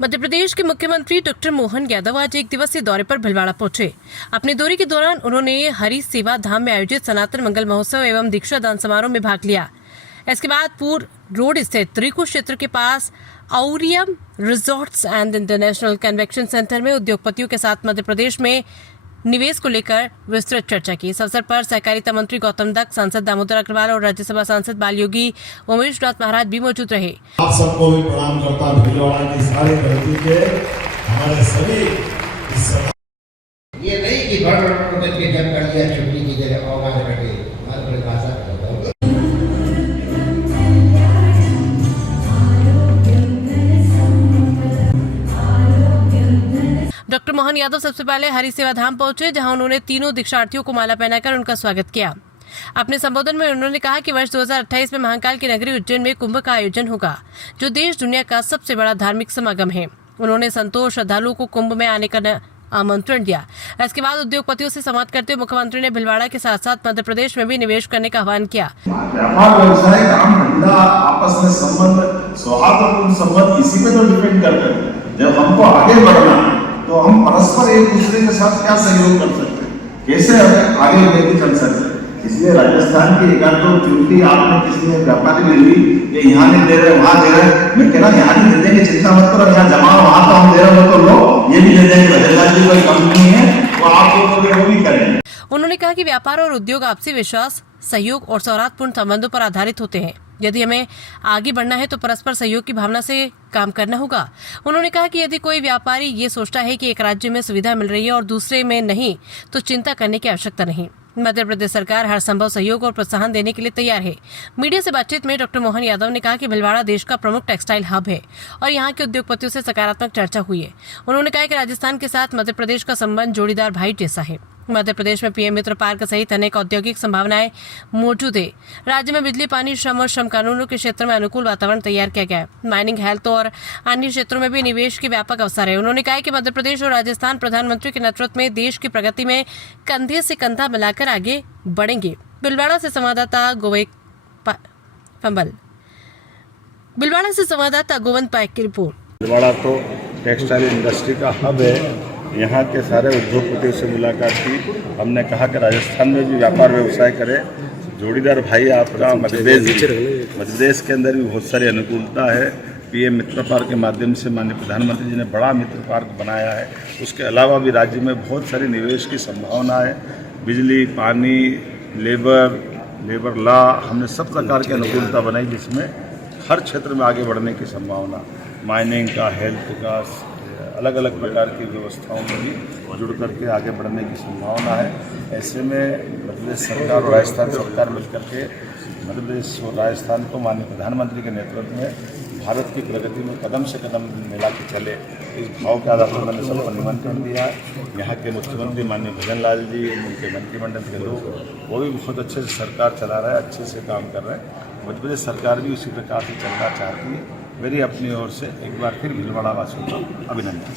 मध्य प्रदेश के मुख्यमंत्री डॉक्टर मोहन यादव आज एक दिवसीय दौरे पर भीलवाड़ा पहुंचे। अपने दौरे के दौरान उन्होंने हरि सेवा धाम में आयोजित सनातन मंगल महोत्सव एवं दीक्षा दान समारोह में भाग लिया। इसके बाद पूर्व रोड स्थित रिको क्षेत्र के पास Aurium resorts and international convention centre में उद्योगपतियों के साथ मध्य प्रदेश में निवेश को लेकर विस्तृत चर्चा की। इस अवसर पर सहकारिता मंत्री गौतम दत्त, सांसद दामोदर अग्रवाल और राज्यसभा सांसद बालयोगी उमेश नाथ महाराज भी मौजूद रहे। आप सबको भी प्रणाम करता हूं। भीलवाड़ा की सारी धरती के हमारे सभी ये नहीं कि भर के जब कर लिया छुट्टी की जगह और आगे बैठे हमारे भाषा डॉक्टर मोहन यादव सबसे पहले हरि सेवा धाम पहुंचे, जहां उन्होंने तीनों दीक्षार्थियों को माला पहनाकर उनका स्वागत किया। अपने संबोधन में उन्होंने कहा कि वर्ष 2028 में महाकाल की नगरी उज्जैन में कुंभ का आयोजन होगा, जो देश दुनिया का सबसे बड़ा धार्मिक समागम है। उन्होंने संतोष श्रद्धालुओं को कुंभ में आने का आमंत्रण दिया। इसके बाद उद्योगपतियों से संवाद करते हुए मुख्यमंत्री ने भीलवाड़ा के साथ साथ मध्य प्रदेश में भी निवेश करने का आह्वान किया। व्यापार व्यवसाय काम धंधा आपस में संबंध सौहार्दपूर्ण संबंध इसी पे तो डिपेंड करते हैं। जब हमको आगे बढ़ना तो हम परस्पर एक दूसरे के साथ क्या सहयोग कर सकते हैं, कैसे आगे लेके चल सकते हैं। इसलिए राजस्थान की एकाध दो ड्यूटी आपने किसी ने व्यापारी ले ली कि यहाँ नहीं दे रहे वहाँ दे रहे, मैं कह रहा यहाँ नहीं दे देंगे, चिंता मत करो, यहाँ जमा वहाँ तो हम दे रहे हो तो लो, ये भी दे देंगे। बजरंग जी कोई कंपनी है वो आपको वो भी करेंगे। उन्होंने कहा कि व्यापार और उद्योग आपसी विश्वास, सहयोग और सौहार्दपूर्ण संबंधों पर आधारित होते हैं। यदि हमें आगे बढ़ना है तो परस्पर सहयोग की भावना से काम करना होगा। उन्होंने कहा कि यदि कोई व्यापारी ये सोचता है कि एक राज्य में सुविधा मिल रही है और दूसरे में नहीं, तो चिंता करने की आवश्यकता नहीं। मध्य प्रदेश सरकार हर संभव सहयोग और प्रोत्साहन देने के लिए तैयार है। मीडिया से बातचीत में डॉक्टर मोहन यादव ने कहा कि भीलवाड़ा देश का प्रमुख टेक्सटाइल हब है और यहाँ के उद्योगपतियों से सकारात्मक चर्चा हुई है। उन्होंने कहा कि राजस्थान के साथ मध्य प्रदेश का संबंध जोड़ीदार भाई जैसा है। मध्य प्रदेश में पीएम मित्र पार्क सहित अनेक औद्योगिक संभावनाएं मौजूद है। राज्य में बिजली, पानी, श्रम और श्रम कानूनों के क्षेत्र में अनुकूल वातावरण तैयार किया गया है। माइनिंग, हेल्थ और अन्य क्षेत्रों में भी निवेश के व्यापक अवसर है। उन्होंने कहा कि मध्य प्रदेश और राजस्थान प्रधानमंत्री के नेतृत्व में देश की प्रगति में कंधे से कंधा मिलाकर आगे बढ़ेंगे। भीलवाड़ा से संवाददाता गोविंद पाइक की रिपोर्ट। भीलवाड़ा तो टेक्सटाइल इंडस्ट्री का हब है। यहाँ के सारे उद्योगपतियों से मुलाकात की। हमने कहा कि राजस्थान में भी व्यापार व्यवसाय करें। जोड़ीदार भाई आपका मध्य प्रदेश के अंदर भी बहुत सारी अनुकूलता है। पीएम मित्र पार्क के माध्यम से माननीय प्रधानमंत्री जी ने बड़ा मित्र पार्क बनाया है। उसके अलावा भी राज्य में बहुत सारी निवेश की संभावना है। बिजली, पानी, लेबर लॉ, हमने सब प्रकार की अनुकूलता बनाई, जिसमें हर क्षेत्र में आगे बढ़ने की संभावना, माइनिंग का, हेल्थ का, अलग अलग प्रकार की व्यवस्थाओं में भी जुड़ करके आगे बढ़ने की संभावना है। ऐसे में मध्य प्रदेश सरकार और राजस्थान सरकार मिलकर के मध्य प्रदेश और राजस्थान को माननीय प्रधानमंत्री के नेतृत्व में भारत की प्रगति में कदम से कदम मिला के चले, इस भाव के आधार पर मैंने सबको निमंत्रण दिया है। यहाँ के मुख्यमंत्री माननीय भजन लाल जी, उनके मंत्रिमंडल के लोग, वो भी बहुत अच्छे से सरकार चला रहा है, अच्छे से काम कर रहे हैं। मध्य प्रदेश सरकार भी उसी प्रकार से चलना चाहती है। मेरी अपनी ओर से एक बार फिर भीलवाड़ा वासियों का अभिनंदन।